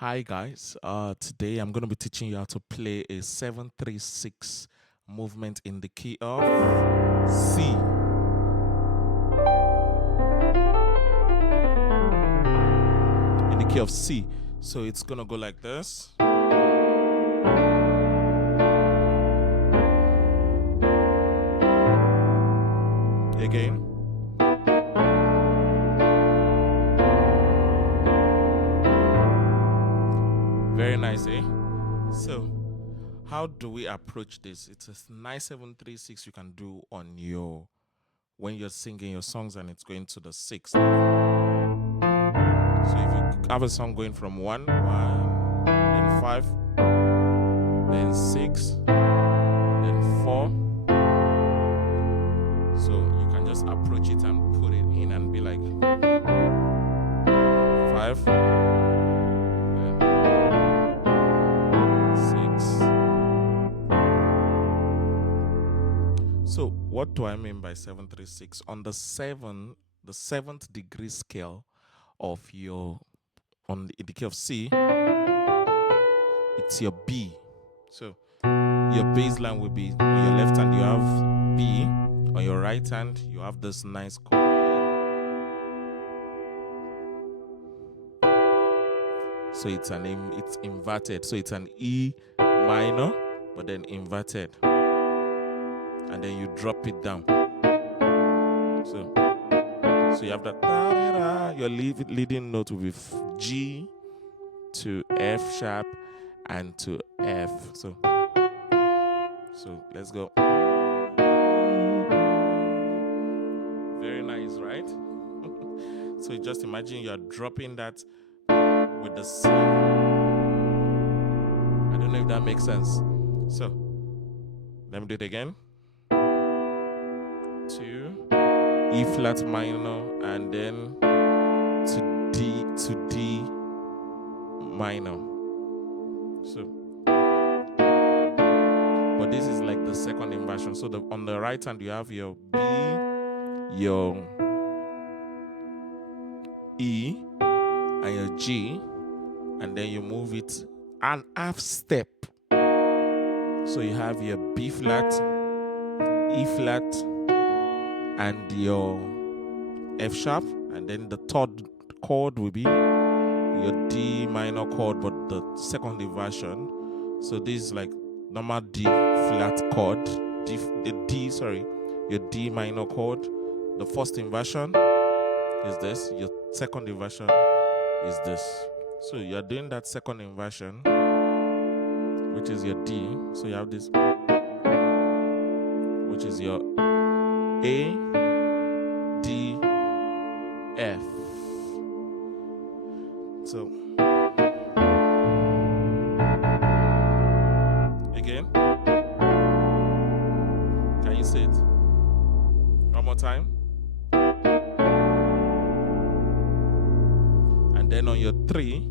Hi guys, today I'm going to be teaching you how to play a 7-3-6 movement in the key of C. In the key of C. So it's going to go like this. Again. Very nice, eh? So, how do we approach this? It's a nice 7-3-6 you can do on when you're singing your songs and it's going to the 6th. So if you have a song going from 1, then 5, then 6, then 4. So you can just approach it and put it in and be like 5, then 6. So what do I mean by 7-3-6? On the 7th degree scale of in the key of C, it's your B. So your bass line will be on your left hand you have B, on your right hand you have this nice chord here. So it's inverted. So it's an E minor, but then inverted, and then you drop it down. So you have that. Your leading note will be G to F sharp and to F. So let's go. Very nice, right? So just imagine you're dropping that with the 7. I don't know if that makes sense. So let me do it again. 2, E flat minor, and then to D minor. So, but this is like the second inversion. So on the right hand you have your B, your E, and your G, and then you move it an half step. So you have your B flat, E flat, and your F sharp, and then the third chord will be your D minor chord, but the second inversion. So this is like normal D flat chord, your D minor chord. The first inversion is this, your second inversion is this. So you're doing that second inversion, which is your D. So you have this, which is your A, D, F. So again, can you say it one more time? And then on your 3,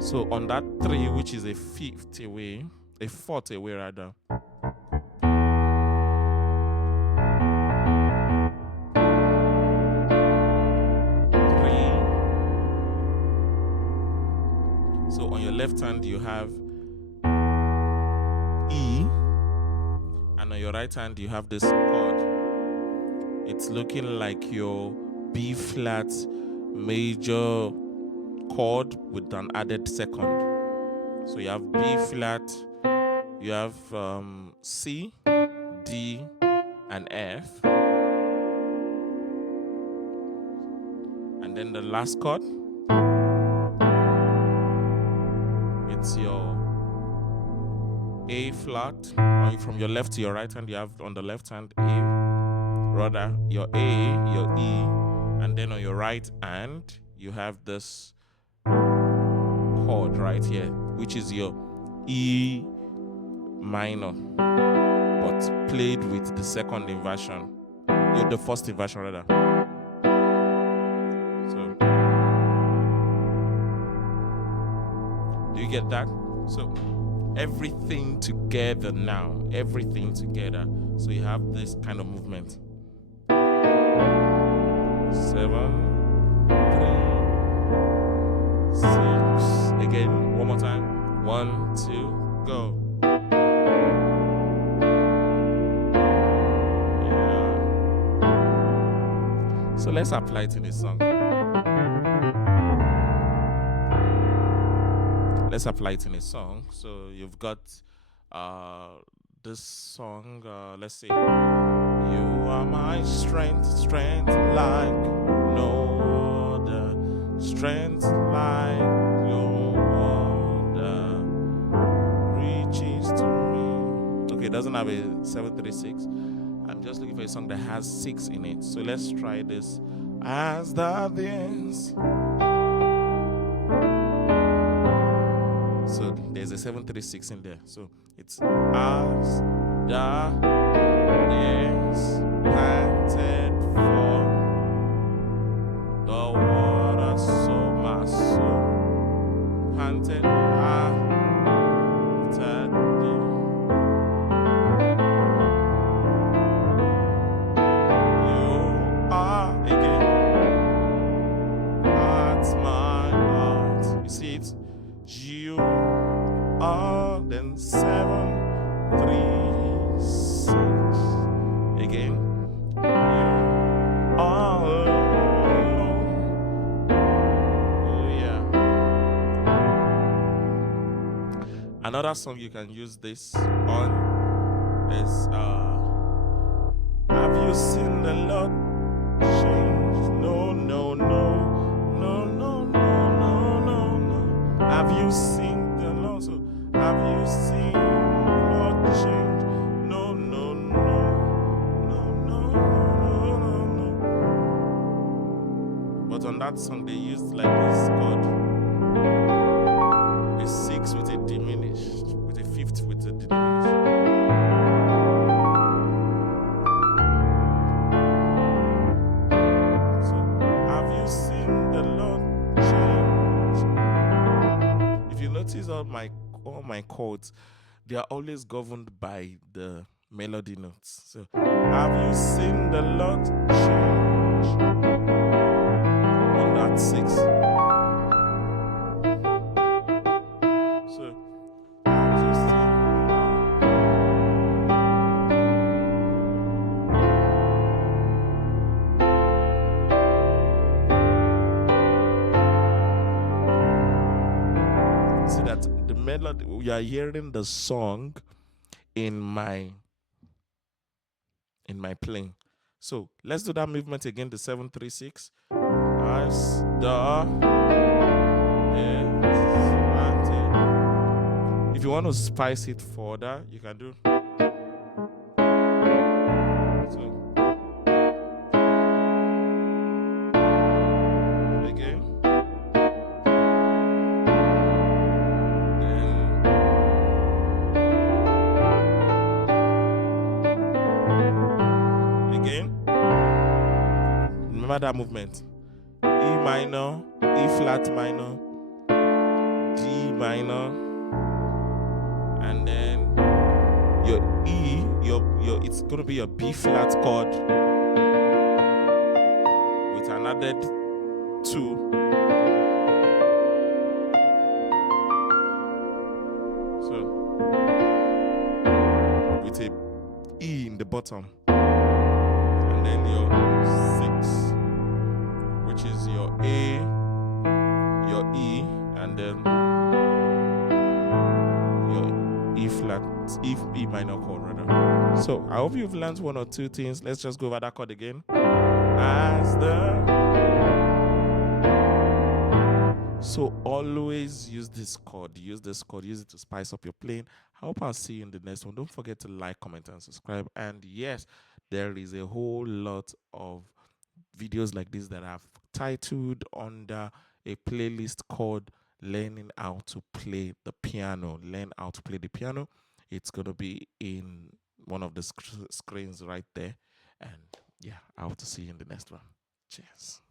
so on that 3, which is a fourth away rather. So on your left hand you have E, and on your right hand you have this chord. It's looking like your B flat major chord with an added second. So you have B flat, you have C, D, and F, and then the last chord, it's your A flat. From your left to your right hand you have on the left hand your A, your E, and then on your right hand you have this chord right here, which is your E minor, but played with the second inversion, the first inversion rather. So do you get that? So everything together now, everything together. So you have this kind of movement. 7, 3, 6. Again, one more time. 1, 2, go. Yeah. So let's apply it in a song. Let's apply it in a song. So you've got this song. Let's say, you are my strength, strength like no other, strength like no other reaches to me. Okay, it doesn't have a 736. I'm just looking for a song that has 6 in it. So let's try this. As the winds. So there's a 736 in there. So it's as the winds panted for the water, so my soul panted after thee. You are again at my heart. You see it? You are, then 7, 3, 6. Again. You are alone. Oh yeah. Another song you can use this on is have you seen the Lord change? No, no, no, no, no, no, no, no, no. Have you seen the Lord? So have you seen the Lord change? No, no, no, no, no, no, no, no. But on that song they used like this chord. A 6 with a diminished, with a 5th with a diminished. So have you seen the Lord change? If you notice all my chords, they are always governed by the melody notes. So have you seen the Lord change? On that 6. So have you seen see that the melody, we are hearing the song in my playing. So let's do that movement again, the 736. As the if you want to spice it further, you can do so. Again. Remember that movement. E minor, E flat minor, D minor, and then your E, your it's gonna be your B flat chord with an added 2. So with a E in the bottom. And then your 6, which is your A, your E, and then your E flat, E minor chord rather. So I hope you've learned 1 or 2 things. Let's just go over that chord again. As the. So always use this chord. Use this chord. Use it to spice up your playing. I hope I'll see you in the next one. Don't forget to like, comment, and subscribe. And yes, there is a whole lot of videos like this that I've titled under a playlist called Learning How to Play the Piano. Learn how to play the piano. It's going to be in one of the screens right there. And yeah, I hope to see you in the next one. Cheers.